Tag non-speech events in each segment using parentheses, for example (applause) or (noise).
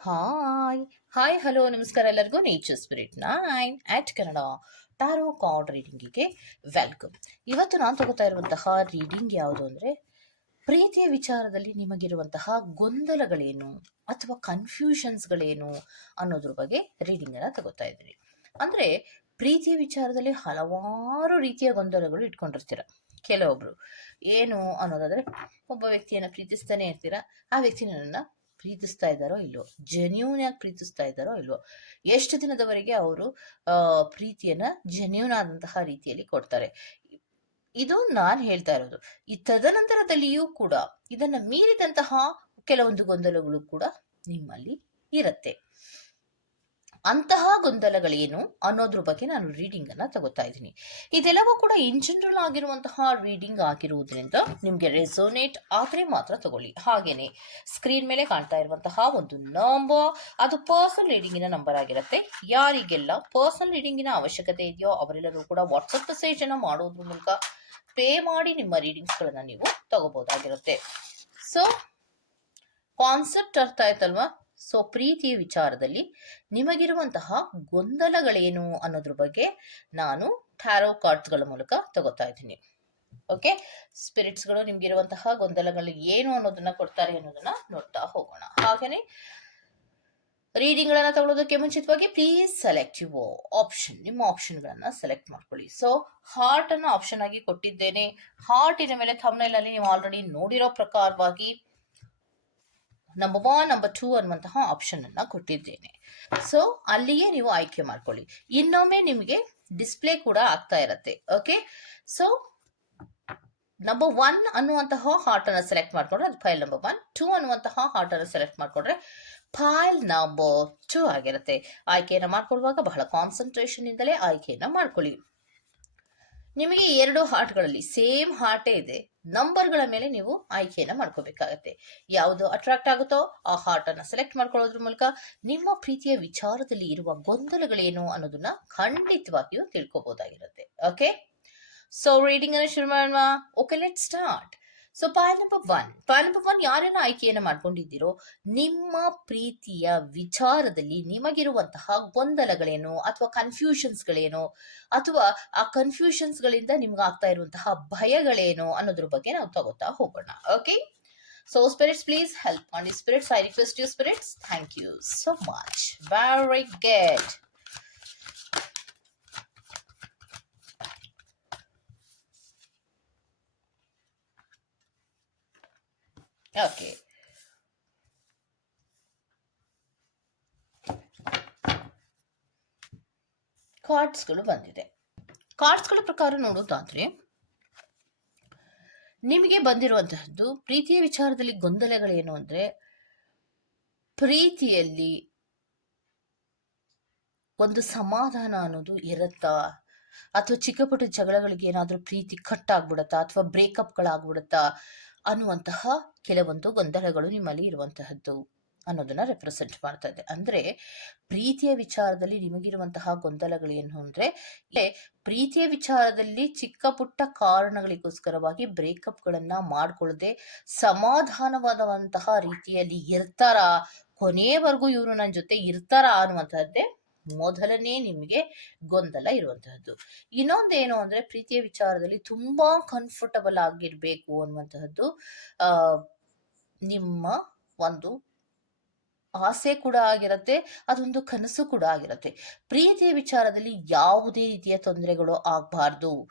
Hi hi hello ನಮಸ್ಕಾರ ಎಲ್ಲರಿಗೂ. Nature spirit nine eight Kannada tarot card ರೀಡಿಂಗಿಗೆ welcome ಇವತ್ತು ನಾನು ತಗೋತಾ ಇರುವಂತಹ ರೀಡಿಂಗ್ ಯಾವುದು ಅಂದರೆ, ಪ್ರೀತಿಯ ವಿಚಾರದಲ್ಲಿ ನಿಮಗಿರುವಂತಹ ಗೊಂದಲಗಳೇನು ಅಥವಾ ಕನ್ಫ್ಯೂಷನ್ಸ್ಗಳೇನು ಅನ್ನೋದ್ರ ಬಗ್ಗೆ ರೀಡಿಂಗನ್ನು ತಗೋತಾ ಇದ್ದೀನಿ ಅಂದರೆ, ಪ್ರೀತಿಯ ವಿಚಾರದಲ್ಲಿ ಹಲವಾರು ರೀತಿಯ ಗೊಂದಲಗಳು ಇಟ್ಕೊಂಡಿರ್ತೀರ. ಕೆಲವೊಬ್ರು ಏನು ಅನ್ನೋದಾದ್ರೆ, ಒಬ್ಬ ವ್ಯಕ್ತಿಯನ್ನ ಪ್ರೀತಿಸ್ತಾನೆ ಇರ್ತೀರ, ಆ ವ್ಯಕ್ತಿ ನನ್ನನ್ನ ಪ್ರೀತಿಸ್ತಾ ಇದ್ದಾರೋ ಇಲ್ವೋ? ಜೆನ್ಯೂನ್ ಆಗಿ ಪ್ರೀತಿಸ್ತಾ ಇದ್ದಾರೋ ಇಲ್ವೋ? ಎಷ್ಟು ದಿನದವರೆಗೆ ಅವರು ಪ್ರೀತಿಯನ್ನ ಜೆನ್ಯೂನ್ ಆದಂತಹ ರೀತಿಯಲ್ಲಿ ಕೊಡ್ತಾರೆ? ಇದು ನಾನು ಹೇಳ್ತಾ ಇರೋದು. ಈ ತದನಂತರದಲ್ಲಿಯೂ ಕೂಡ ಇದನ್ನ ಮೀರಿದಂತಹ ಕೆಲವೊಂದು ಗೊಂದಲಗಳು ಕೂಡ ನಿಮ್ಮಲ್ಲಿ ಇರುತ್ತೆ. ಅಂತಹ ಗೊಂದಲಗಳೇನು ಅನ್ನೋದ್ರ ಬಗ್ಗೆ ನಾನು ರೀಡಿಂಗ್ ಅನ್ನ ತಗೋತಾ ಇದ್ದೀನಿ. ಇದೆಲ್ಲವೂ ಕೂಡ ಇನ್ ಜನರಲ್ ಆಗಿರುವಂತಹ ರೀಡಿಂಗ್ ಆಗಿರುವುದರಿಂದ ನಿಮಗೆ ರೆಸೋನೇಟ್ ಆದರೆ ಮಾತ್ರ ತಗೊಳ್ಳಿ. ಹಾಗೇನೆ ಸ್ಕ್ರೀನ್ ಮೇಲೆ ಕಾಣ್ತಾ ಇರುವಂತಹ ಒಂದು ನಂಬರ್ ಅದು ಪರ್ಸನಲ್ ರೀಡಿಂಗಿನ ನಂಬರ್ ಆಗಿರುತ್ತೆ. ಯಾರಿಗೆಲ್ಲ ಪರ್ಸನಲ್ ರೀಡಿಂಗಿನ ಅವಶ್ಯಕತೆ ಇದೆಯೋ ಅವರೆಲ್ಲರೂ ಕೂಡ ವಾಟ್ಸಪ್ ಮೆಸೇಜ್ ಅನ್ನ ಮಾಡೋದ್ರ ಮೂಲಕ ಪೇ ಮಾಡಿ ನಿಮ್ಮ ರೀಡಿಂಗ್ಸ್ಗಳನ್ನು ನೀವು ತಗೋಬಹುದಾಗಿರುತ್ತೆ ಸೊ ಕಾನ್ಸೆಪ್ಟ್ ಅರ್ಥ ಆಯ್ತಲ್ವಾ? ಸೊ ಪ್ರೀತಿಯ ವಿಚಾರದಲ್ಲಿ ನಿಮಗಿರುವಂತಹ ಗೊಂದಲಗಳೇನು ಅನ್ನೋದ್ರ ಬಗ್ಗೆ ನಾನು ಟ್ಯಾರೋ ಕಾರ್ಡ್ಸ್ಗಳ ಮೂಲಕ ತಗೋತಾ ಇದ್ದೀನಿ. ಓಕೆ? ಸ್ಪಿರಿಟ್ಸ್ಗಳು ನಿಮ್ಗಿರುವಂತಹ ಗೊಂದಲಗಳು ಏನು ಅನ್ನೋದನ್ನ ಕೊಡ್ತಾರೆ ಅನ್ನೋದನ್ನ ನೋಡ್ತಾ ಹೋಗೋಣ. ಹಾಗೇನೆ ರೀಡಿಂಗ್ ಗಳನ್ನ ತಗೊಳ್ಳೋದಕ್ಕೆ ಮುಂಚಿತವಾಗಿ ಪ್ಲೀಸ್ ಸೆಲೆಕ್ಟ್ ಯುವ ಆಪ್ಷನ್, ನಿಮ್ಮ ಆಪ್ಷನ್ಗಳನ್ನ ಸೆಲೆಕ್ಟ್ ಮಾಡ್ಕೊಳ್ಳಿ. ಸೊ ಹಾರ್ಟ್ ಅನ್ನ ಆಪ್ಷನ್ ಆಗಿ ಕೊಟ್ಟಿದ್ದೇನೆ. ಹಾರ್ಟಿನ ಮೇಲೆ ಥಮ್ನೈಲ್ ಅಲ್ಲಿ ನೀವು ಆಲ್ರೆಡಿ ನೋಡಿರೋ ಪ್ರಕಾರವಾಗಿ ನಂಬರ್ ಒನ್ ನಂಬರ್ ಟೂ ಅನ್ನುವಂತಹ ಆಪ್ಷನ್ ಅನ್ನ ಕೊಟ್ಟಿದ್ದೇನೆ. ಸೊ ಅಲ್ಲಿಯೇ ನೀವು ಆಯ್ಕೆ ಮಾಡ್ಕೊಳ್ಳಿ. ಇನ್ನೊಮ್ಮೆ ನಿಮಗೆ ಡಿಸ್ಪ್ಲೇ ಕೂಡ ಆಗ್ತಾ ಇರತ್ತೆ ಓಕೆ ಸೊ ನಂಬರ್ ಒನ್ ಅನ್ನುವಂತಹ ಹಾರ್ಟ್ ಅನ್ನ ಸೆಲೆಕ್ಟ್ ಮಾಡ್ಕೊಂಡ್ರೆ ಅದು ಫೈಲ್ ನಂಬರ್ ಒನ್ ಟೂ ಅನ್ನುವಂತಹ ಹಾರ್ಟ್ ಅನ್ನ ಸೆಲೆಕ್ಟ್ ಮಾಡ್ಕೊಂಡ್ರೆ ಫೈಲ್ ನಂಬರ್ ಟೂ ಆಗಿರುತ್ತೆ. ಆಯ್ಕೆಯನ್ನು ಮಾಡ್ಕೊಳ್ಳುವಾಗ ಬಹಳ ಕಾನ್ಸಂಟ್ರೇಷನ್ ಇಂದಲೇ ಆಯ್ಕೆಯನ್ನು ಮಾಡ್ಕೊಳ್ಳಿ. ನಿಮಗೆ ಎರಡು ಹಾರ್ಟ್ಗಳಲ್ಲಿ ಸೇಮ್ ಹಾರ್ಟೇ ಇದೆ ನಂಬರ್ಗಳ ಮೇಲೆ ನೀವು ಆಯ್ಕೆಯನ್ನ ಮಾಡ್ಕೋಬೇಕಾಗತ್ತೆ. ಯಾವುದು ಅಟ್ರಾಕ್ಟ್ ಆಗುತ್ತೋ ಆ ಹಾರ್ಟ್ ಸೆಲೆಕ್ಟ್ ಮಾಡ್ಕೊಳ್ಳೋದ್ರ ಮೂಲಕ ನಿಮ್ಮ ಪ್ರೀತಿಯ ವಿಚಾರದಲ್ಲಿ ಇರುವ ಗೊಂದಲಗಳೇನು ಅನ್ನೋದನ್ನ ಖಂಡಿತವಾಗಿಯೂ ತಿಳ್ಕೊಬಹುದಾಗಿರುತ್ತೆ ಓಕೆ ಸೊ ರೀಡಿಂಗ್ ಅನ್ನು ಶುರು ಮಾಡೋಣ. Okay let start so point number one point number one ಯಾರೇನ ಆಯ್ಕೆಯನ್ನ ಮಾಡ್ಕೊಂಡಿದ್ದೀರೋ, ನಿಮ್ಮ ಪ್ರೀತಿಯ ವಿಚಾರದಲ್ಲಿ ನಿಮಗಿರುವಂತಹ ಗೊಂದಲಗಳೇನು ಅಥವಾ ಕನ್ಫ್ಯೂಷನ್ಸ್ಗಳೇನು ಅಥವಾ ಆ ಕನ್ಫ್ಯೂಷನ್ಸ್ಗಳಿಂದ ನಿಮ್ಗೆ ಆಗ್ತಾ ಇರುವಂತಹ ಭಯಗಳೇನು ಅನ್ನೋದ್ರ ಬಗ್ಗೆ ನಾವು ತಗೋತಾ ಹೋಗೋಣ. Okay so spirits please help ಮಾಡಿ spirits I request you spirits thank you so much very good okay ಕಾರ್ಡ್ಸ್ಗಳು ಬಂದಿದೆ. ಕಾರ್ಡ್ಸ್ಗಳ ಪ್ರಕಾರ ನೋಡೋದಾದ್ರೆ, ನಿಮಗೆ ಬಂದಿರುವಂತಹದ್ದು ಪ್ರೀತಿಯ ವಿಚಾರದಲ್ಲಿ ಗೊಂದಲಗಳೇನು ಅಂದರೆ, ಪ್ರೀತಿಯಲ್ಲಿ ಒಂದು ಸಮಾಧಾನ ಅನ್ನೋದು ಇರುತ್ತಾ? ಅಥವಾ ಚಿಕ್ಕಪುಟ್ಟ ಜಗಳಗಳಿಗೆ ಏನಾದರೂ ಪ್ರೀತಿ ಕಟ್ ಆಗ್ಬಿಡುತ್ತಾ? ಅಥವಾ ಬ್ರೇಕಪ್ಗಳಾಗ್ಬಿಡತ್ತಾ ಅನ್ನುವಂತಹ ಕೆಲವೊಂದು ಗೊಂದಲಗಳು ನಿಮ್ಮಲ್ಲಿ ಇರುವಂತಹದ್ದು ಅನ್ನೋದನ್ನ ರೆಪ್ರೆಸೆಂಟ್ ಮಾಡ್ತಾ ಇದೆ. ಅಂದ್ರೆ ಪ್ರೀತಿಯ ವಿಚಾರದಲ್ಲಿ ನಿಮಗಿರುವಂತಹ ಗೊಂದಲಗಳೇನು ಅಂದ್ರೆ ಪ್ರೀತಿಯ ವಿಚಾರದಲ್ಲಿ ಚಿಕ್ಕ ಪುಟ್ಟ ಕಾರಣಗಳಿಗೋಸ್ಕರವಾಗಿ ಬ್ರೇಕಪ್ಗಳನ್ನ ಮಾಡ್ಕೊಳ್ಳದೆ ಸಮಾಧಾನವಾದವಂತಹ ರೀತಿಯಲ್ಲಿ ಇರ್ತಾರ ಕೊನೆಯವರೆಗೂ ಇವರು ನನ್ನ ಜೊತೆ ಇರ್ತಾರ ಅನ್ನುವಂತಹದ್ದೇ ಮೊದಲನೇ ನಿಮಗೆ ಗೊಂದಲ ಇರುವಂತಹದ್ದು. ಇನ್ನೊಂದೇನು ಅಂದ್ರೆ ಪ್ರೀತಿಯ ವಿಚಾರದಲ್ಲಿ ತುಂಬಾ ಕಂಫರ್ಟಬಲ್ ಆಗಿರ್ಬೇಕು ಅನ್ನುವಂತಹದ್ದು ನಿಮ್ಮ ಒಂದು ಆಸೆ ಕೂಡ ಆಗಿರತ್ತೆ, ಅದೊಂದು ಕನಸು ಕೂಡ ಆಗಿರತ್ತೆ. ಪ್ರೀತಿಯ ವಿಚಾರದಲ್ಲಿ ಯಾವುದೇ ರೀತಿಯ ತೊಂದರೆಗಳು ಆಗಬಾರ್ದು.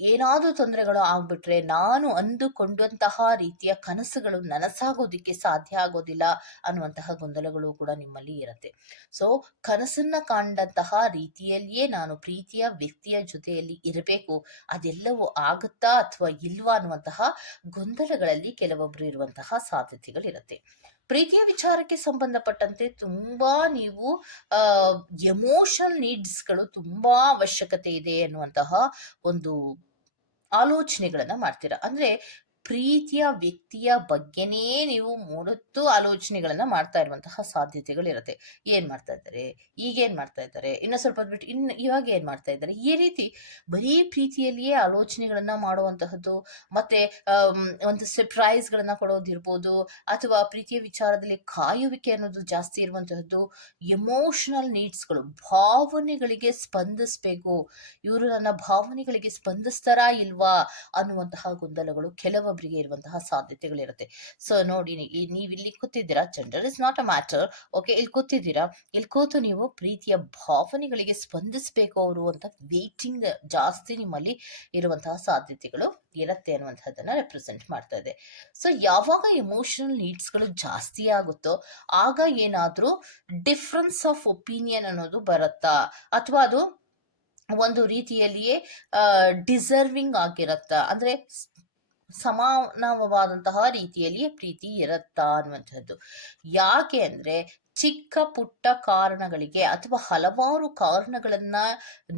ಏನಾದರೂ ತೊಂದರೆಗಳು ಆಗ್ಬಿಟ್ರೆ ನಾನು ಅಂದುಕೊಂಡಂತಹ ರೀತಿಯ ಕನಸುಗಳು ನನಸಾಗೋದಿಕ್ಕೆ ಸಾಧ್ಯ ಆಗೋದಿಲ್ಲ ಅನ್ನುವಂತಹ ಗೊಂದಲಗಳು ಕೂಡ ನಿಮ್ಮಲ್ಲಿ ಇರುತ್ತೆ. ಸೊ ಕನಸನ್ನ ಕಂಡಂತಹ ರೀತಿಯಲ್ಲಿಯೇ ನಾನು ಪ್ರೀತಿಯ ವ್ಯಕ್ತಿಯ ಜೊತೆಯಲ್ಲಿ ಇರಬೇಕು, ಅದೆಲ್ಲವೂ ಆಗುತ್ತಾ ಅಥವಾ ಇಲ್ವಾ ಅನ್ನುವಂತಹ ಗೊಂದಲಗಳಲ್ಲಿ ಕೆಲವೊಬ್ರು ಇರುವಂತಹ ಸಾಧ್ಯತೆಗಳಿರುತ್ತೆ. ಪ್ರೀತಿಯ ವಿಚಾರಕ್ಕೆ ಸಂಬಂಧಪಟ್ಟಂತೆ ತುಂಬಾ ನೀವು ಅಹ್ ಎಮೋಷನಲ್ ನೀಡ್ಸ್ಗಳು ತುಂಬಾ ಅವಶ್ಯಕತೆ ಇದೆ ಅನ್ನುವಂತಹ ಒಂದು ಆಲೋಚನೆಗಳನ್ನ ಮಾಡ್ತೀರಾ? ಅಂದ್ರೆ ಪ್ರೀತಿಯ ವ್ಯಕ್ತಿಯ ಬಗ್ಗೆನೇ ನೀವು ಮೂಲತ್ತು ಆಲೋಚನೆಗಳನ್ನ ಮಾಡ್ತಾ ಇರುವಂತಹ ಸಾಧ್ಯತೆಗಳಿರುತ್ತೆ. ಏನ್ ಮಾಡ್ತಾ ಇದ್ದಾರೆ? ಈಗೇನ್ ಮಾಡ್ತಾ ಇದ್ದಾರೆ? ಇನ್ನು ಸ್ವಲ್ಪ ಬಿಟ್ಟು ಇನ್ನು ಇವಾಗ ಏನ್ ಮಾಡ್ತಾ ಇದ್ದಾರೆ? ಈ ರೀತಿ ಬರೀ ಪ್ರೀತಿಯಲ್ಲಿಯೇ ಆಲೋಚನೆಗಳನ್ನ ಮಾಡುವಂತಹದ್ದು, ಮತ್ತೆ ಒಂದು ಸರ್ಪ್ರೈಸ್ಗಳನ್ನ ಕೊಡೋದಿರ್ಬೋದು, ಅಥವಾ ಪ್ರೀತಿಯ ವಿಚಾರದಲ್ಲಿ ಕಾಯುವಿಕೆ ಅನ್ನೋದು ಜಾಸ್ತಿ ಇರುವಂತಹದ್ದು ಎಮೋಷನಲ್ ನೀಡ್ಸ್ಗಳು ಭಾವನೆಗಳಿಗೆ ಸ್ಪಂದಿಸ್ಬೇಕು. ಇವರು ನನ್ನ ಭಾವನೆಗಳಿಗೆ ಸ್ಪಂದಿಸ್ತಾರಾ ಇಲ್ವಾ ಅನ್ನುವಂತಹ ಗೊಂದಲಗಳು ಕೆಲವೊಬ್ಬರಿಗೆ ಇರುವಂತಹ ಸಾಧ್ಯತೆಗಳಿರುತ್ತೆ. ಸೊ ನೋಡಿ ನೀವು ಇಲ್ಲಿ ಕೂತಿದ್ದೀರಾ? Gender is not a matter okay ಇಲ್ಲಿ ಕೂತಿದ್ದೀರಾ? ಇಲ್ಲಿ ಕೂತು ನೀವು ಪ್ರೀತಿಯ ಭಾವನೆಗಳಿಗೆ ಸ್ಪಂದಿಸಬೇಕು ಅವರು ಅಂತ ವೇಟಿಂಗ್ ಜಾಸ್ತಿ ನಿಮ್ಮಲ್ಲಿ ಇರುವಂತಹ ಸಾಧ್ಯತೆಗಳು ಇರುತ್ತೆ ಅನ್ನುವಂಥದ್ದನ್ನ ರೆಪ್ರೆಸೆಂಟ್ ಮಾಡ್ತಾ ಇದೆ. ಸೊ ಯಾವಾಗ ಎಮೋಷನಲ್ ನೀಡ್ಸ್ಗಳು ಜಾಸ್ತಿ ಆಗುತ್ತೋ, ಆಗ ಏನಾದರೂ ಡಿಫ್ರೆನ್ಸ್ ಆಫ್ ಒಪಿನಿಯನ್ ಅನ್ನೋದು ಬರುತ್ತಾ? ಅಥವಾ ಅದು ಒಂದು ರೀತಿಯಲ್ಲಿಯೇ ಡಿಸರ್ವಿಂಗ್ ಆಗಿರತ್ತಾ? ಅಂದ್ರೆ ಸಮಾನವಾದಂತಹ ರೀತಿಯಲ್ಲಿ ಪ್ರೀತಿ ಇರುತ್ತಾ ಅನ್ನುವಂಥದ್ದು. ಯಾಕೆ ಅಂದ್ರೆ ಚಿಕ್ಕ ಪುಟ್ಟ ಕಾರಣಗಳಿಗೆ ಅಥವಾ ಹಲವಾರು ಕಾರಣಗಳನ್ನ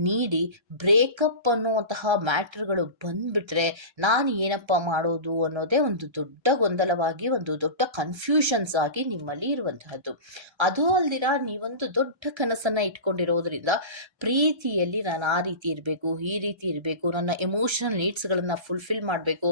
ನೀಡಿ ಬ್ರೇಕಪ್ ಅನ್ನುವಂತಹ ಮ್ಯಾಟರ್ಗಳು ಬಂದ್ಬಿಟ್ರೆ ನಾನು ಏನಪ್ಪ ಮಾಡೋದು ಅನ್ನೋದೇ ಒಂದು ದೊಡ್ಡ ಗೊಂದಲವಾಗಿ, ಒಂದು ದೊಡ್ಡ ಕನ್ಫ್ಯೂಷನ್ಸ್ ಆಗಿ ನಿಮ್ಮಲ್ಲಿ ಇರುವಂತಹದ್ದು. ಅದು ಅಲ್ದಿರ ನೀವೊಂದು ದೊಡ್ಡ ಕನಸನ್ನ ಇಟ್ಕೊಂಡಿರೋದ್ರಿಂದ ಪ್ರೀತಿಯಲ್ಲಿ ನಾನು ಆ ರೀತಿ ಇರಬೇಕು, ಈ ರೀತಿ ಇರಬೇಕು, ನನ್ನ ಎಮೋಷನಲ್ ನೀಡ್ಸ್ಗಳನ್ನ ಫುಲ್ಫಿಲ್ ಮಾಡಬೇಕು,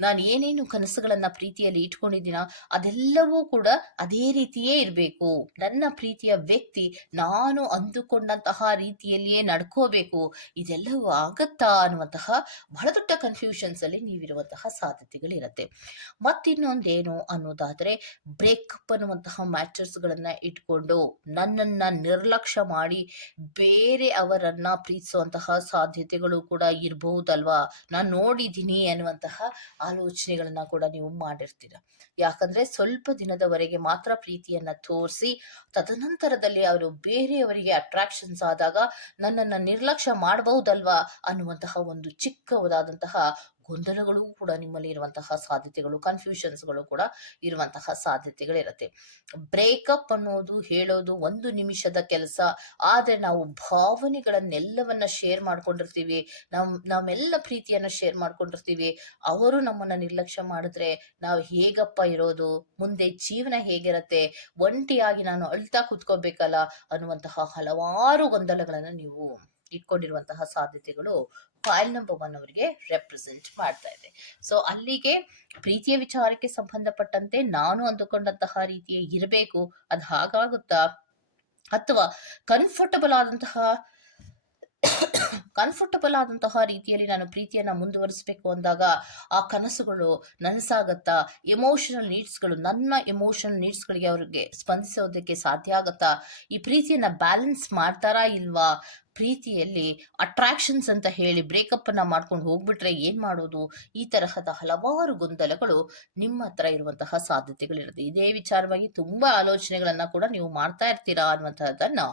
ನಾನು ಏನೇನು ಕನಸುಗಳನ್ನ ಪ್ರೀತಿಯಲ್ಲಿ ಇಟ್ಕೊಂಡಿದ್ದೀನ ಅದೆಲ್ಲವೂ ಕೂಡ ಅದೇ ರೀತಿಯೇ ಇರಬೇಕು. ನನ್ನ ಪ್ರೀತಿಯ ವ್ಯಕ್ತಿ ನಾನು ಅಂದುಕೊಂಡಂತಹ ರೀತಿಯಲ್ಲಿಯೇ ನಡ್ಕೋಬೇಕು. ಇದೆಲ್ಲವೂ ಆಗತ್ತಾ ಅನ್ನುವಂತಹ ಬಹಳ ದೊಡ್ಡ ಕನ್ಫ್ಯೂಷನ್ಸ್ ಅಲ್ಲಿ ನೀವಿರುವಂತಹ ಸಾಧ್ಯತೆಗಳಿರುತ್ತೆ. ಮತ್ತಿನ್ನೊಂದೇನು ಅನ್ನೋದಾದ್ರೆ ಬ್ರೇಕಪ್ ಅನ್ನುವಂತಹ ಮ್ಯಾಟರ್ಸ್ಗಳನ್ನ ಇಟ್ಕೊಂಡು ನನ್ನನ್ನ ನಿರ್ಲಕ್ಷ್ಯ ಮಾಡಿ ಬೇರೆ ಅವರನ್ನ ಪ್ರೀತಿಸುವಂತಹ ಸಾಧ್ಯತೆಗಳು ಕೂಡ ಇರಬಹುದಲ್ವಾ? ನಾನು ನೋಡಿದ್ದೀನಿ ಅನ್ನುವಂತಹ ಆಲೋಚನೆಗಳನ್ನ ಕೂಡ ನೀವು ಮಾಡಿರ್ತೀರ. ಯಾಕಂದ್ರೆ ಸ್ವಲ್ಪ ದಿನದವರೆಗೆ ಮಾತ್ರ ಪ್ರೀತಿಯನ್ನ ತೋರಿಸಿ ತದನಂತರದಲ್ಲಿ ಅವರು ಬೇರೆಯವರಿಗೆ ಅಟ್ರಾಕ್ಷನ್ಸ್ ಆದಾಗ ನನ್ನನ್ನ ನಿರ್ಲಕ್ಷ್ಯ ಮಾಡಬಹುದಲ್ವಾ ಅನ್ನುವಂತಹ ಒಂದು ಚಿಕ್ಕದಾದಂತಹ ಗೊಂದಲಗಳು ಕೂಡ ನಿಮ್ಮಲ್ಲಿ ಇರುವಂತಹ ಸಾಧ್ಯತೆಗಳು ಕನ್ಫ್ಯೂಷನ್ಸ್ಗಳು ಕೂಡ ಇರುವಂತಹ ಸಾಧ್ಯತೆಗಳಿರುತ್ತೆ. ಬ್ರೇಕಪ್ ಅನ್ನೋದು ಹೇಳೋದು ಒಂದು ನಿಮಿಷದ ಕೆಲಸ, ಆದರೆ ನಾವು ಭಾವನೆಗಳನ್ನೆಲ್ಲವನ್ನ ಶೇರ್ ಮಾಡ್ಕೊಂಡಿರ್ತೀವಿ, ನಮ್ ನಾವೆಲ್ಲ ಪ್ರೀತಿಯನ್ನ ಶೇರ್ ಮಾಡ್ಕೊಂಡಿರ್ತೀವಿ, ಅವರು ನಮ್ಮನ್ನ ನಿರ್ಲಕ್ಷ್ಯ ಮಾಡಿದ್ರೆ ನಾವು ಹೇಗಪ್ಪ ಇರೋದು, ಮುಂದೆ ಜೀವನ ಹೇಗಿರತ್ತೆ, ಒಂಟಿಯಾಗಿ ನಾನು ಅಳ್ತಾ ಕೂತ್ಕೋಬೇಕಲ್ಲ ಅನ್ನುವಂತಹ ಹಲವಾರು ಗೊಂದಲಗಳನ್ನು ನೀವು ಇಟ್ಕೊಂಡಿರುವಂತಹ ಸಾಧ್ಯತೆಗಳು ಫೈಲ್ ನಂಬರ್ ಒನ್ ಅವರಿಗೆ ರೆಪ್ರೆಸೆಂಟ್ ಮಾಡ್ತಾ ಇದೆ. ಸೊ ಅಲ್ಲಿಗೆ ಪ್ರೀತಿಯ ವಿಚಾರಕ್ಕೆ ಸಂಬಂಧಪಟ್ಟಂತೆ ನಾನು ಅಂದುಕೊಂಡಂತಹ ರೀತಿಯ ಇರಬೇಕು, ಅದು ಹಾಗಾಗುತ್ತಾ? ಅಥವಾ ಕನ್ಫರ್ಟಬಲ್ ಆದಂತಹ ಕನ್ಫರ್ಟಬಲ್ ಆದಂತಹ ರೀತಿಯಲ್ಲಿ ನಾನು ಪ್ರೀತಿಯನ್ನ ಮುಂದುವರಿಸಬೇಕು ಅಂದಾಗ ಆ ಕನಸುಗಳು ನನಸಾಗತ್ತಾ? ಎಮೋಷನಲ್ ನೀಡ್ಸ್ಗಳು ನನ್ನ ಎಮೋಷನಲ್ ನೀಡ್ಸ್ಗಳಿಗೆ ಅವ್ರಿಗೆ ಸ್ಪಂದಿಸೋದಕ್ಕೆ ಸಾಧ್ಯ ಆಗತ್ತಾ? ಈ ಪ್ರೀತಿಯನ್ನ ಬ್ಯಾಲೆನ್ಸ್ ಮಾಡ್ತಾರಾ ಇಲ್ವಾ? ಪ್ರೀತಿಯಲ್ಲಿ ಅಟ್ರಾಕ್ಷನ್ಸ್ ಅಂತ ಹೇಳಿ ಬ್ರೇಕಪ್ ಅನ್ನ ಮಾಡ್ಕೊಂಡು ಹೋಗ್ಬಿಟ್ರೆ ಏನು ಮಾಡೋದು? ಈ ತರಹದ ಹಲವಾರು ಗೊಂದಲಗಳು ನಿಮ್ಮ ಹತ್ರ ಇರುವಂತಹ ಸಾಧ್ಯತೆಗಳಿರುತ್ತೆ. ಇದೇ ವಿಚಾರವಾಗಿ ತುಂಬಾ ಆಲೋಚನೆಗಳನ್ನು ಕೂಡ ನೀವು ಮಾಡ್ತಾ ಇರ್ತೀರಾ ಅನ್ನುವಂಥದ್ದನ್ನು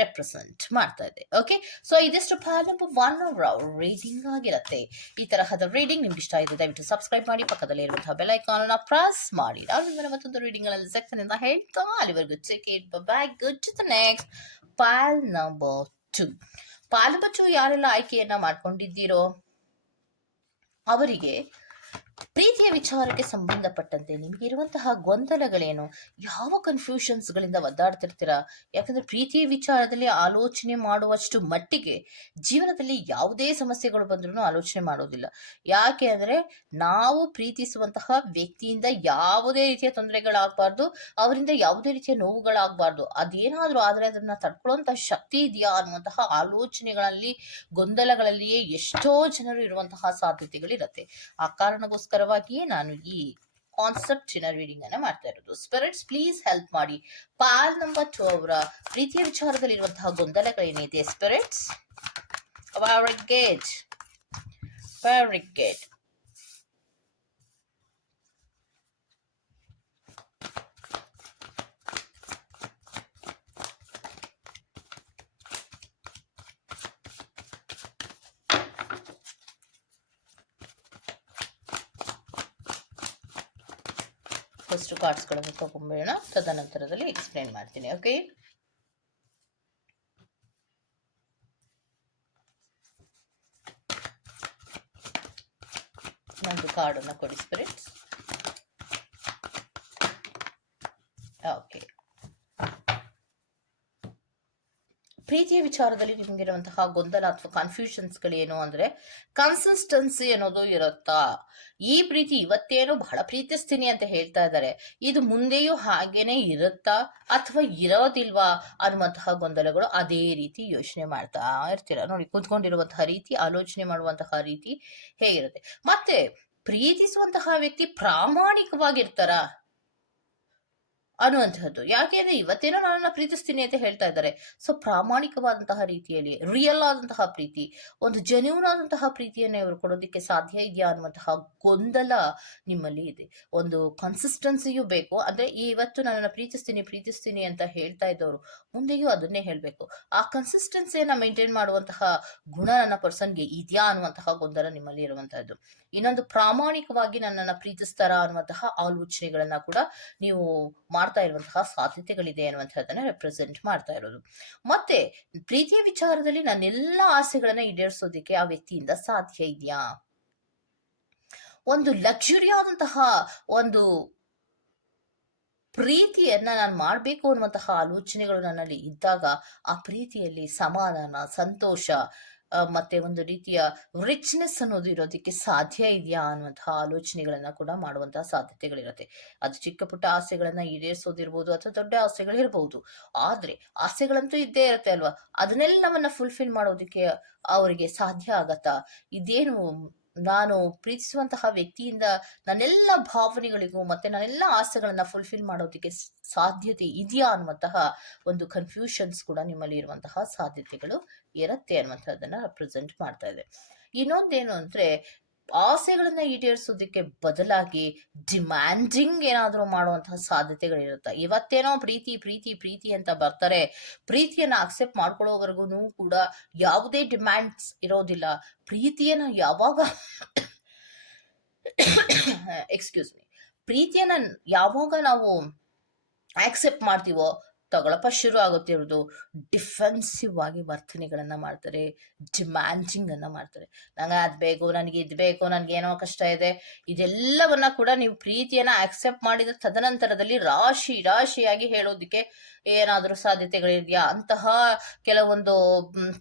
ರೆಪ್ರೆಸೆಂಟ್ ಮಾಡ್ತಾ ಇದೆ. ಓಕೆ ಸೊ ಇದಿಷ್ಟು ನಂಬರ್ ಒನ್ ರೀಡಿಂಗ್ ಆಗಿರುತ್ತೆ. ಈ ತರಹದ ರೀಡಿಂಗ್ ನಿಮ್ಗೆ ಇಷ್ಟ ಆಗಿದೆ, ದಯವಿಟ್ಟು ಸಬ್ಸ್ಕ್ರೈಬ್ ಮಾಡಿ, ಪಕ್ಕದಲ್ಲಿ ಇರುವಂತಹ ಬೆಲ್ ಐಕಾನ್ ಅನ್ನು ಪ್ರೆಸ್ ಮಾಡಿ. ನಾನು ಮತ್ತೊಂದು ರೀಡಿಂಗ್ ಅಲ್ಲಿ ಸೆಕ್ಷನ್ ಇಂದ ಹೇಳ್ತಾ ಅಲ್ಲಿವರೆಗೂ check it bye good to the next Pal number two ಪಾಲು ಬಚ್ಚು ಯಾರೆಲ್ಲ ಆಯ್ಕೆಯನ್ನ ಮಾಡ್ಕೊಂಡಿದ್ದೀರೋ ಅವರಿಗೆ ಪ್ರೀತಿಯ ವಿಚಾರಕ್ಕೆ ಸಂಬಂಧಪಟ್ಟಂತೆ ನಿಮಗೆ ಇರುವಂತಹ ಗೊಂದಲಗಳೇನು? ಯಾವ ಕನ್ಫ್ಯೂಷನ್ಸ್ಗಳಿಂದ ಒದ್ದಾಡ್ತಿರ್ತೀರಾ? ಯಾಕಂದ್ರೆ ಪ್ರೀತಿಯ ವಿಚಾರದಲ್ಲಿ ಆಲೋಚನೆ ಮಾಡುವಷ್ಟು ಮಟ್ಟಿಗೆ ಜೀವನದಲ್ಲಿ ಯಾವುದೇ ಸಮಸ್ಯೆಗಳು ಬಂದ್ರೂ ಆಲೋಚನೆ ಮಾಡೋದಿಲ್ಲ. ಯಾಕೆ ಅಂದ್ರೆ ನಾವು ಪ್ರೀತಿಸುವಂತಹ ವ್ಯಕ್ತಿಯಿಂದ ಯಾವುದೇ ರೀತಿಯ ತೊಂದರೆಗಳಾಗಬಾರ್ದು, ಅವರಿಂದ ಯಾವುದೇ ರೀತಿಯ ನೋವುಗಳಾಗಬಾರ್ದು. ಅದೇನಾದ್ರೂ ಆದ್ರೆ ಅದನ್ನ ತಡ್ಕೊಳ್ಳುವಂತಹ ಶಕ್ತಿ ಇದೆಯಾ ಅನ್ನುವಂತಹ ಆಲೋಚನೆಗಳಲ್ಲಿ, ಗೊಂದಲಗಳಲ್ಲಿಯೇ ಎಷ್ಟೋ ಜನರು ಇರುವಂತಹ ಸಾಧ್ಯತೆಗಳಿರುತ್ತೆ. ಆ ಕಾರಣಕ್ಕೋಸ್ಕರವಾಗಿಯೇ ನಾನು ಈ ಕಾನ್ಸೆಪ್ಟ್ ಕಾನ್ಸೆಪ್ಟಿನ ರೀಡಿಂಗ್ ಅನ್ನ ಮಾಡ್ತಾ ಇರೋದು. ಸ್ಪಿರಿಟ್ಸ್ ಪ್ಲೀಸ್ ಹೆಲ್ಪ್ ಮಾಡಿ. ಪಾಲ್ ನಂಬರ್ ಟು ಅವರ ಪ್ರೀತಿಯ ವಿಚಾರದಲ್ಲಿ ಇರುವಂತಹ ಗೊಂದಲಗಳೇನಿದೆ? ಸ್ಪಿರಿಟ್ಸ್ ವೆರಿ ಗುಡ್ ವೆರಿ ತಗೊಂಬೇಣ ತದನಂತರದಲ್ಲಿ ಎಕ್ಸ್ಪ್ಲೇನ್ ಮಾಡ್ತೀನಿ ಓಕೆ ಒಂದು ಕಾರ್ಡನ್ನು ಕೊಡಿ ಸ್ಪಿರಿಟ್ಸ್ ಓಕೆ ಪ್ರೀತಿಯ ವಿಚಾರದಲ್ಲಿ ನಿಮಗಿರುವಂತಹ ಗೊಂದಲ ಅಥವಾ ಕನ್ಫ್ಯೂಷನ್ಸ್ಗಳೇನು ಅಂದ್ರೆ ಕನ್ಸಿಸ್ಟೆನ್ಸಿ ಅನ್ನೋದು ಇರುತ್ತಾ? ಈ ಪ್ರೀತಿ ಇವತ್ತೇನು ಬಹಳ ಪ್ರೀತಿಸ್ತೀನಿ ಅಂತ ಹೇಳ್ತಾ ಇದ್ದಾರೆ. ಇದು ಮುಂದೆಯೂ ಹಾಗೇನೆ ಇರುತ್ತಾ? ಅಥವಾ ಇರೋದಿಲ್ವಾ? ಅನ್ನುವಂತಹ ಗೊಂದಲಗಳು ಅದೇ ರೀತಿ ಯೋಚನೆ ಮಾಡ್ತಾ ಇರ್ತೀರ. ನೋಡಿ, ಕೂತ್ಕೊಂಡಿರುವಂತಹ ರೀತಿ, ಆಲೋಚನೆ ಮಾಡುವಂತಹ ರೀತಿ ಹೇಗಿರುತ್ತೆ. ಮತ್ತೆ ಪ್ರೀತಿಸುವಂತಹ ವ್ಯಕ್ತಿ ಪ್ರಾಮಾಣಿಕವಾಗಿರ್ತಾರ? ಅನ್ನುವಂಥದ್ದು ಯಾಕೆಂದ್ರೆ ಇವತ್ತೇನೋ ನನ್ನನ್ನು ಪ್ರೀತಿಸ್ತೀನಿ ಅಂತ ಹೇಳ್ತಾ ಇದ್ದಾರೆ. ಸೊ ಪ್ರಾಮಾಣಿಕವಾದಂತಹ ರೀತಿಯಲ್ಲಿ ರಿಯಲ್ ಆದಂತಹ ಪ್ರೀತಿ, ಒಂದು ಜೆನ್ಯೂನ್ ಆದಂತಹ ಪ್ರೀತಿಯನ್ನು ಇವರು ಕೊಡೋದಕ್ಕೆ ಸಾಧ್ಯ ಇದೆಯಾ ಅನ್ನುವಂತಹ ಗೊಂದಲ ನಿಮ್ಮಲ್ಲಿ ಇದೆ. ಒಂದು ಕನ್ಸಿಸ್ಟೆನ್ಸಿಯೂ ಬೇಕು. ಅಂದ್ರೆ ಇವತ್ತು ನನ್ನನ್ನು ಪ್ರೀತಿಸ್ತೀನಿ ಪ್ರೀತಿಸ್ತೀನಿ ಅಂತ ಹೇಳ್ತಾ ಇದ್ದವರು, ಮುಂದೆಯೂ ಅದನ್ನೇ ಹೇಳಬೇಕು. ಆ ಕನ್ಸಿಸ್ಟೆನ್ಸಿಯನ್ನ ಮೇಂಟೈನ್ ಮಾಡುವಂತಹ ಗುಣ ನನ್ನ ಪರ್ಸನ್ಗೆ ಇದೆಯಾ ಅನ್ನುವಂತಹ ಗೊಂದಲ ನಿಮ್ಮಲ್ಲಿ ಇರುವಂತಹದ್ದು. ಇನ್ನೊಂದು ಪ್ರಾಮಾಣಿಕವಾಗಿ ನನ್ನನ್ನು ಪ್ರೀತಿಸ್ತಾರಾ ಅನ್ನುವಂತಹ ಆಲೋಚನೆಗಳನ್ನ ಕೂಡ ನೀವು ಮಾಡ್ತಾ ಇರುವಂತಹ ಸಾಧ್ಯತೆಗಳಿದೆ ಅನ್ನುವಂಥದ್ದನ್ನ ರೆಪ್ರೆಸೆಂಟ್ ಮಾಡ್ತಾ ಇರೋದು. ಮತ್ತೆ ಪ್ರೀತಿಯ ವಿಚಾರದಲ್ಲಿ ನನ್ನೆಲ್ಲ ಆಸೆಗಳನ್ನ ಈಡೇರಿಸೋದಿಕ್ಕೆ ಆ ವ್ಯಕ್ತಿಯಿಂದ ಸಾಧ್ಯ ಇದೆಯಾ? ಒಂದು ಲಕ್ಸುರಿ ಆದಂತಹ ಒಂದು ಪ್ರೀತಿಯನ್ನ ನಾನು ಮಾಡಬೇಕು ಅನ್ನುವಂತಹ ಆಲೋಚನೆಗಳು ನನ್ನಲ್ಲಿ ಇದ್ದಾಗ ಆ ಪ್ರೀತಿಯಲ್ಲಿ ಸಮಾಧಾನ, ಸಂತೋಷ ಮತ್ತೆ ಒಂದು ರೀತಿಯ ರಿಚ್ನೆಸ್ ಅನ್ನೋದು ಇರೋದಕ್ಕೆ ಸಾಧ್ಯ ಇದೆಯಾ ಅನ್ನುವಂತಹ ಆಲೋಚನೆಗಳನ್ನ ಕೂಡ ಮಾಡುವಂತಹ ಸಾಧ್ಯತೆಗಳಿರುತ್ತೆ. ಅದು ಚಿಕ್ಕ ಪುಟ್ಟ ಆಸೆಗಳನ್ನ ಈಡೇರಿಸೋದಿರ್ಬೋದು ಅಥವಾ ದೊಡ್ಡ ಆಸೆಗಳಿರ್ಬೋದು ಆದ್ರೆ ಆಸೆಗಳಂತೂ ಇದ್ದೇ ಇರುತ್ತೆ ಅಲ್ವಾ? ಅದನ್ನೆಲ್ಲವನ್ನ ಫುಲ್ಫಿಲ್ ಮಾಡೋದಕ್ಕೆ ಅವರಿಗೆ ಸಾಧ್ಯ ಆಗತ್ತಾ? ಇದೇನು ನಾನು ಪ್ರೀತಿಸುವಂತಹ ವ್ಯಕ್ತಿಯಿಂದ ನನ್ನೆಲ್ಲ ಭಾವನೆಗಳಿಗೂ ಮತ್ತೆ ನನ್ನೆಲ್ಲ ಆಸೆಗಳನ್ನ ಫುಲ್ಫಿಲ್ ಮಾಡೋದಕ್ಕೆ ಸಾಧ್ಯತೆ ಇದೆಯಾ ಅನ್ನುವಂತಹ ಒಂದು ಕನ್ಫ್ಯೂಷನ್ಸ್ ಕೂಡ ನಿಮ್ಮಲ್ಲಿ ಇರುವಂತಹ ಸಾಧ್ಯತೆಗಳು ಇರುತ್ತೆ ಅನ್ನುವಂಥದ್ದನ್ನ ರೆಪ್ರೆಸೆಂಟ್ ಮಾಡ್ತಾ ಇದೆ. ಇನ್ನೊಂದೇನು ಅಂದ್ರೆ ಆಸೆಗಳನ್ನ ಈಡೇರಿಸೋದಕ್ಕೆ ಬದಲಾಗಿ ಡಿಮ್ಯಾಂಡಿಂಗ್ ಏನಾದರೂ ಮಾಡುವಂತಹ ಸಾಧ್ಯತೆಗಳಿರುತ್ತೆ. ಇವತ್ತೇನೋ ಪ್ರೀತಿ ಪ್ರೀತಿ ಪ್ರೀತಿ ಅಂತ ಬರ್ತಾರೆ. ಪ್ರೀತಿಯನ್ನ ಅಕ್ಸೆಪ್ಟ್ ಮಾಡ್ಕೊಳ್ಳೋವರೆಗೂ ಕೂಡ ಯಾವುದೇ ಡಿಮ್ಯಾಂಡ್ಸ್ ಇರೋದಿಲ್ಲ. ಪ್ರೀತಿಯನ್ನ ಯಾವಾಗ (coughs) ಎಕ್ಸ್ಕ್ಯೂಸ್ ಮೀ ಪ್ರೀತಿಯನ್ನ ಯಾವಾಗ ನಾವು ಆಕ್ಸೆಪ್ಟ್ ಮಾಡ್ತೀವೋ ತಗೊಳಪ್ಪ, ಶುರು ಆಗುತ್ತಿರೋದು ಡಿಫೆನ್ಸಿವ್ ಆಗಿ ವರ್ತನೆಗಳನ್ನ ಮಾಡ್ತಾರೆ ಡಿಮ್ಯಾಂಡಿಂಗ್ ಅನ್ನ ಮಾಡ್ತಾರೆ. ನಂಗೆ ಅದು ಬೇಕು, ನನಗೆ ಇದು ಬೇಕು, ನನಗೆ ಏನೋ ಕಷ್ಟ ಇದೆ, ಇದೆಲ್ಲವನ್ನ ಕೂಡ ನೀವು ಪ್ರೀತಿಯನ್ನ ಆಕ್ಸೆಪ್ಟ್ ಮಾಡಿದ ತದನಂತರದಲ್ಲಿ ರಾಶಿ ರಾಶಿಯಾಗಿ ಹೇಳೋದಕ್ಕೆ ಏನಾದರೂ ಸಾಧ್ಯತೆಗಳಿದೆಯಾ? ಅಂತಹ ಕೆಲವೊಂದು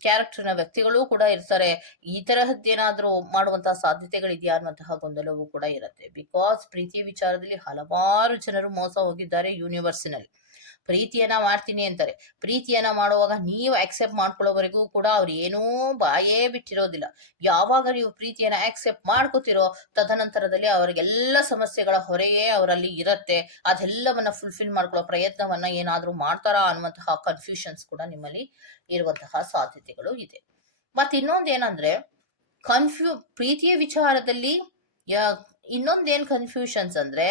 ಕ್ಯಾರೆಕ್ಟರ್ನ ವ್ಯಕ್ತಿಗಳು ಕೂಡ ಇರ್ತಾರೆ. ಈ ತರಹದ್ದೇನಾದ್ರೂ ಮಾಡುವಂತಹ ಸಾಧ್ಯತೆಗಳಿದೆಯಾ ಅನ್ನುವಂತಹ ಗೊಂದಲವೂ ಕೂಡ ಇರುತ್ತೆ. ಬಿಕಾಸ್ ಪ್ರೀತಿಯ ವಿಚಾರದಲ್ಲಿ ಹಲವಾರು ಜನರು ಮೋಸ ಹೋಗಿದ್ದಾರೆ ಯೂನಿವರ್ಸಿನಲ್ಲಿ ಪ್ರೀತಿಯನ್ನ ಮಾಡ್ತೀನಿ ಅಂತಾರೆ. ಪ್ರೀತಿಯನ್ನ ಮಾಡುವಾಗ ನೀವು ಆಕ್ಸೆಪ್ಟ್ ಮಾಡ್ಕೊಳ್ಳೋವರೆಗೂ ಕೂಡ ಅವ್ರು ಏನೂ ಬಾಯೇ ಬಿಟ್ಟಿರೋದಿಲ್ಲ. ಯಾವಾಗ ನೀವು ಪ್ರೀತಿಯನ್ನ ಆಕ್ಸೆಪ್ಟ್ ಮಾಡ್ಕೋತಿರೋ ತದನಂತರದಲ್ಲಿ ಅವರಿಗೆಲ್ಲ ಸಮಸ್ಯೆಗಳ ಹೊರೆಯೇ ಅವರಲ್ಲಿ ಇರುತ್ತೆ. ಅದೆಲ್ಲವನ್ನ ಫುಲ್ಫಿಲ್ ಮಾಡ್ಕೊಳ್ಳೋ ಪ್ರಯತ್ನವನ್ನ ಏನಾದರೂ ಮಾಡ್ತಾರಾ ಅನ್ನುವಂತಹ ಕನ್ಫ್ಯೂಷನ್ಸ್ ಕೂಡ ನಿಮ್ಮಲ್ಲಿ ಇರುವಂತಹ ಸಾಧ್ಯತೆಗಳು ಇದೆ. ಮತ್ತೆ ಇನ್ನೊಂದೇನಂದ್ರೆ ಕನ್ಫ್ಯೂ ಪ್ರೀತಿಯ ವಿಚಾರದಲ್ಲಿ ಇನ್ನೊಂದೇನ್ ಕನ್ಫ್ಯೂಷನ್ಸ್ ಅಂದ್ರೆ,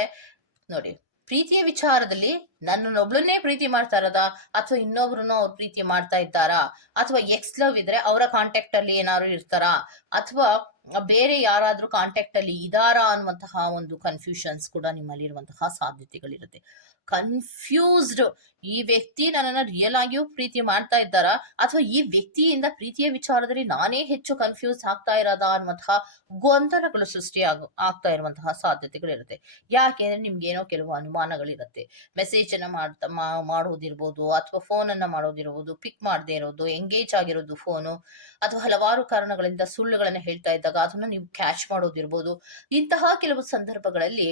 ನೋಡಿ ಪ್ರೀತಿಯ ವಿಚಾರದಲ್ಲಿ ನನ್ನನ್ನೊಬ್ಳನ್ನೇ ಪ್ರೀತಿ ಮಾಡ್ತಾ ಇರೋದಾ? ಅಥವಾ ಇನ್ನೊಬ್ರನ್ನ ಅವ್ರು ಪ್ರೀತಿ ಮಾಡ್ತಾ ಇದ್ದಾರಾ? ಅಥವಾ ಎಕ್ಸ್ ಲವ್ ಇದ್ರೆ ಅವರ ಕಾಂಟ್ಯಾಕ್ಟ್ ಅಲ್ಲಿ ಏನಾದ್ರು ಇರ್ತಾರಾ? ಅಥವಾ ಬೇರೆ ಯಾರಾದ್ರೂ ಕಾಂಟ್ಯಾಕ್ಟ್ ಅಲ್ಲಿ ಇದಾರಾ ಅನ್ನುವಂತಹ ಒಂದು ಕನ್ಫ್ಯೂಷನ್ಸ್ ಕೂಡ ನಿಮ್ಮಲ್ಲಿ ಇರುವಂತಹ ಸಾಧ್ಯತೆಗಳಿರುತ್ತೆ. ಕನ್ಫ್ಯೂಸ್ಡ್ ಈ ವ್ಯಕ್ತಿ ನನ್ನನ್ನ ರಿಯಲ್ ಆಗಿಯೂ ಪ್ರೀತಿ ಮಾಡ್ತಾ ಇದ್ದಾರಾ? ಅಥವಾ ಈ ವ್ಯಕ್ತಿಯಿಂದ ಪ್ರೀತಿಯ ವಿಚಾರದಲ್ಲಿ ನಾನೇ ಹೆಚ್ಚು ಕನ್ಫ್ಯೂಸ್ ಆಗ್ತಾ ಇರೋದಾ ಅನ್ನುವಂತಹ ಗೊಂದಲಗಳು ಸೃಷ್ಟಿ ಆಗ, ಆಗ್ತಾ ಇರುವಂತಹ ಸಾಧ್ಯತೆಗಳಿರುತ್ತೆ. ಯಾಕೆಂದ್ರೆ ನಿಮ್ಗೆ ಏನೋ ಕೆಲವು ಅನುಮಾನಗಳಿರುತ್ತೆ. ಮೆಸೇಜ್ ಅನ್ನ ಮಾಡ್ತಾ ಮಾಡೋದಿರ್ಬೋದು ಅಥವಾ ಫೋನ್ ಅನ್ನ ಮಾಡೋದಿರ್ಬೋದು ಪಿಕ್ ಮಾಡದೇ ಇರೋದು ಎಂಗೇಜ್ ಆಗಿರೋದು ಫೋನು ಅಥವಾ ಹಲವಾರು ಕಾರಣಗಳಿಂದ ಸುಳ್ಳುಗಳನ್ನ ಹೇಳ್ತಾ ಇದ್ದಾಗ ಅದನ್ನ ನೀವು ಕ್ಯಾಚ್ ಮಾಡೋದಿರ್ಬೋದು ಇಂತಹ ಕೆಲವು ಸಂದರ್ಭಗಳಲ್ಲಿ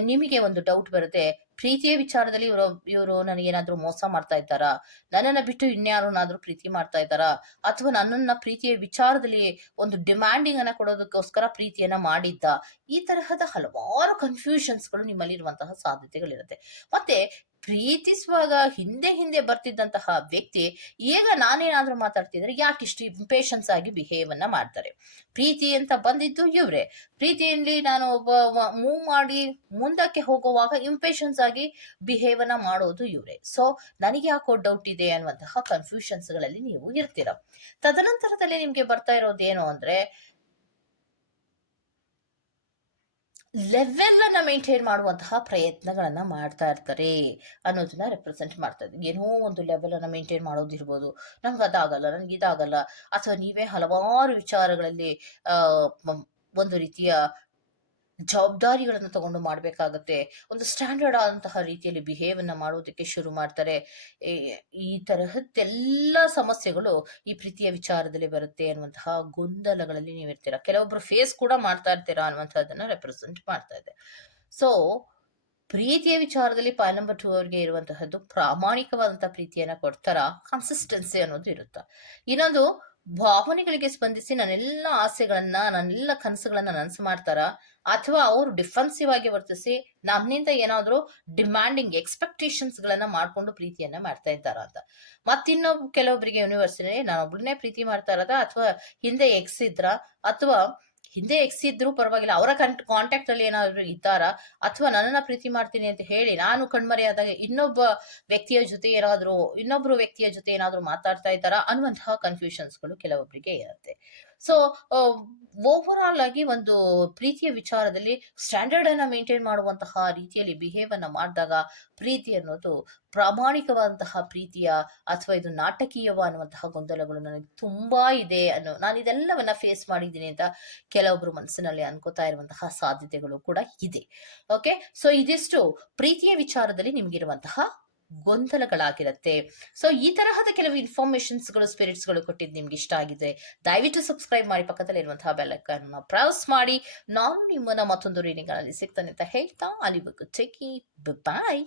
ನಿಮಗೆ ಒಂದು ಡೌಟ್ ಬರುತ್ತೆ. ಪ್ರೀತಿಯ ವಿಚಾರದಲ್ಲಿ ಇವರು ಇವರು ನನಗೇನಾದ್ರೂ ಮೋಸ ಮಾಡ್ತಾ ಇದ್ದಾರಾ? ನನ್ನನ್ನ ಬಿಟ್ಟು ಇನ್ಯಾರನ್ನಾದ್ರೂ ಪ್ರೀತಿ ಮಾಡ್ತಾ ಇದ್ದಾರಾ? ಅಥವಾ ನನ್ನನ್ನ ಪ್ರೀತಿಯ ವಿಚಾರದಲ್ಲಿ ಒಂದು ಡಿಮ್ಯಾಂಡಿಂಗ್ ಅನ್ನ ಕೊಡೋದಕ್ಕೋಸ್ಕರ ಪ್ರೀತಿಯನ್ನ ಮಾಡಿದ್ದ? ಈ ತರಹದ ಹಲವಾರು ಕನ್ಫ್ಯೂಷನ್ಸ್ಗಳು ನಿಮ್ಮಲ್ಲಿ ಇರುವಂತಹ ಸಾಧ್ಯತೆಗಳಿರುತ್ತೆ. ಮತ್ತೆ ಪ್ರೀತಿಸುವಾಗ ಹಿಂದೆ ಹಿಂದೆ ಬರ್ತಿದ್ದಂತಹ ವ್ಯಕ್ತಿ, ಈಗ ನಾನೇನಾದ್ರೂ ಮಾತಾಡ್ತಿದ್ರೆ ಯಾಕೆ ಇಷ್ಟು ಇಂಪೇಷನ್ಸ್ ಆಗಿ ಬಿಹೇವ್ ಅನ್ನ ಮಾಡ್ತಾರೆ? ಪ್ರೀತಿ ಅಂತ ಬಂದಿದ್ದು ಇವ್ರೆ. ಪ್ರೀತಿಯಲ್ಲಿ ನಾನು ಒಬ್ಬ ಮೂವ್ ಮಾಡಿ ಮುಂದಕ್ಕೆ ಹೋಗುವಾಗ ಇಂಪೇಷನ್ಸ್ ಆಗಿ ಬಿಹೇವ್ ಅನ್ನ ಮಾಡೋದು ಇವ್ರೆ. ಸೊ ನನಗೆ ಯಾಕೋ ಡೌಟ್ ಇದೆ ಅನ್ನುವಂತಹ ಕನ್ಫ್ಯೂಷನ್ಸ್ಗಳಲ್ಲಿ ನೀವು ಇರ್ತೀರ. ತದನಂತರದಲ್ಲಿ ನಿಮ್ಗೆ ಬರ್ತಾ ಇರೋದೇನು ಅಂದ್ರೆ ಲೆವೆಲ್ ಅನ್ನ ಮೇಂಟೈನ್ ಮಾಡುವಂತಹ ಪ್ರಯತ್ನಗಳನ್ನ ಮಾಡ್ತಾ ಇರ್ತಾರೆ ಅನ್ನೋದನ್ನ ರೆಪ್ರೆಸೆಂಟ್ ಮಾಡ್ತಾ ಇದೆ ಏನೋ ಒಂದು ಲೆವೆಲ್ ಅನ್ನ ಮೇಂಟೈನ್ ಮಾಡೋದಿರ್ಬೋದು. ನಮ್ಗೆ ಅದಾಗಲ್ಲ, ನನ್ಗೆ ಇದಾಗಲ್ಲ. ಅಥವಾ ನೀವೇ ಹಲವಾರು ವಿಚಾರಗಳಲ್ಲಿ ಒಂದು ರೀತಿಯ ಜವಾಬ್ದಾರಿಗಳನ್ನು ತಗೊಂಡು ಮಾಡಬೇಕಾಗತ್ತೆ. ಒಂದು ಸ್ಟ್ಯಾಂಡರ್ಡ್ ಆದಂತಹ ರೀತಿಯಲ್ಲಿ ಬಿಹೇವ್ ಅನ್ನ ಮಾಡೋದಕ್ಕೆ ಶುರು ಮಾಡ್ತಾರೆ. ಈ- ತರಹದ್ದೆಲ್ಲ ಸಮಸ್ಯೆಗಳು ಈ ಪ್ರೀತಿಯ ವಿಚಾರದಲ್ಲಿ ಬರುತ್ತೆ ಅನ್ನುವಂತಹ ಗೊಂದಲಗಳಲ್ಲಿ ನೀವು ಇರ್ತೀರಾ. ಕೆಲವೊಬ್ರು ಫೇಸ್ ಕೂಡ ಮಾಡ್ತಾ ಇರ್ತೀರಾ ಅನ್ನುವಂಥದ್ದನ್ನ ರೆಪ್ರೆಸೆಂಟ್ ಮಾಡ್ತಾ ಇದೆ. ಸೊ ಪ್ರೀತಿಯ ವಿಚಾರದಲ್ಲಿ ಪಾಯ್ ನಂಬರ್ ಟೂ ಅವರಿಗೆ ಇರುವಂತಹದ್ದು ಪ್ರಾಮಾಣಿಕವಾದಂತಹ ಪ್ರೀತಿಯನ್ನ ಕೊಡ್ತಾರ? ಕನ್ಸಿಸ್ಟೆನ್ಸಿ ಅನ್ನೋದು ಇರುತ್ತ? ಇನ್ನೊಂದು ಭಾವನೆಗಳಿಗೆ ಸ್ಪಂದಿಸಿ ನನ್ನೆಲ್ಲ ಆಸೆಗಳನ್ನ, ನನ್ನೆಲ್ಲ ಕನಸುಗಳನ್ನ ನನಸು ಮಾಡ್ತಾರ? ಅಥವಾ ಅವರು ಡಿಫೆನ್ಸಿವ್ ಆಗಿ ವರ್ತಿಸಿ ನನ್ನಿಂದ ಏನಾದ್ರೂ ಡಿಮ್ಯಾಂಡಿಂಗ್ ಎಕ್ಸ್ಪೆಕ್ಟೇಷನ್ಸ್ ಗಳನ್ನ ಮಾಡ್ಕೊಂಡು ಪ್ರೀತಿಯನ್ನ ಮಾಡ್ತಾ ಇದ್ದಾರ ಅಂತ. ಮತ್ತಿನ್ನೊಬ್ ಕೆಲವೊಬ್ಬರಿಗೆ ಯೂನಿವರ್ಸಿಟಿ ನಾನು ಒಬ್ಳನ್ನೇ ಪ್ರೀತಿ ಮಾಡ್ತಾ ಇರೋದ? ಅಥವಾ ಹಿಂದೆ ಎಕ್ಸ್ ಇದ್ರ? ಅಥವಾ ಹಿಂದೆ ಎಕ್ಸ್ ಇದ್ರು ಪರವಾಗಿಲ್ಲ. ಅವರ ಕಾಂಟ್ಯಾಕ್ಟ್ ಅಲ್ಲಿ ಏನಾದ್ರು ಇದ್ದಾರಾ? ಅಥವಾ ನನ್ನನ್ನ ಪ್ರೀತಿ ಮಾಡ್ತೀನಿ ಅಂತ ಹೇಳಿ ನಾನು ಕಣ್ಮರೆಯಾದಾಗ ಇನ್ನೊಬ್ಬ ವ್ಯಕ್ತಿಯ ಜೊತೆ ಏನಾದ್ರು, ಇನ್ನೊಬ್ರು ವ್ಯಕ್ತಿಯ ಜೊತೆ ಏನಾದ್ರು ಮಾತಾಡ್ತಾ ಇದ್ದಾರಾ ಅನ್ನುವಂತಹ ಕನ್ಫ್ಯೂಷನ್ಸ್ಗಳು ಕೆಲವೊಬ್ಬರಿಗೆ ಇರುತ್ತೆ. ಸೊ ಓವರ್ ಆಲ್ ಆಗಿ ಒಂದು ಪ್ರೀತಿಯ ವಿಚಾರದಲ್ಲಿ ಸ್ಟ್ಯಾಂಡರ್ಡ್ ಅನ್ನ ಮೇಂಟೈನ್ ಮಾಡುವಂತಹ ರೀತಿಯಲ್ಲಿ ಬಿಹೇವ್ ಅನ್ನ ಮಾಡಿದಾಗ ಪ್ರೀತಿ ಅನ್ನೋದು ಪ್ರಾಮಾಣಿಕವಾದಂತಹ ಪ್ರೀತಿಯ ಅಥವಾ ಇದು ನಾಟಕೀಯವ ಅನ್ನುವಂತಹ ಗೊಂದಲಗಳು ನನಗೆ ತುಂಬಾ ಇದೆ ಅನ್ನೋ, ನಾನು ಇದೆಲ್ಲವನ್ನ ಫೇಸ್ ಮಾಡಿದ್ದೀನಿ ಅಂತ ಕೆಲವೊಬ್ರು ಮನಸ್ಸಿನಲ್ಲಿ ಅನ್ಕೋತಾ ಇರುವಂತಹ ಸಾಧ್ಯತೆಗಳು ಕೂಡ ಇದೆ. ಓಕೆ ಸೊ ಇದಿಷ್ಟು ಪ್ರೀತಿಯ ವಿಚಾರದಲ್ಲಿ ನಿಮ್ಗಿರುವಂತಹ ಗೊಂದಲಗಳಾಗಿರುತ್ತೆ. ಸೊ ಈ ತರಹದ ಕೆಲವು ಇನ್ಫಾರ್ಮೇಶನ್ಸ್ಗಳು ಸ್ಪಿರಿಟ್ಸ್ಗಳು ಕೊಟ್ಟಿದ್ದು ನಿಮ್ಗೆ ಇಷ್ಟ ಆಗಿದೆ, ದಯವಿಟ್ಟು ಸಬ್ಸ್ಕ್ರೈಬ್ ಮಾಡಿ ಪಕ್ಕದಲ್ಲಿ ಇರುವಂತಹ ಬೆಲ್ಲಕ್ಕನ್ನು ಪ್ರೌಸ್ ಮಾಡಿ. ನಾನು ನಿಮ್ಮನ್ನ ಮತ್ತೊಂದು ರೀಡಿಂಗ್ ಅಲ್ಲಿ ಸಿಗ್ತಾನೆ ಅಂತ ಹೇಳ್ತಾ, ಅಲ್ಲಿವರೆಗೂ ಟೇಕ್ ಬಾಯ್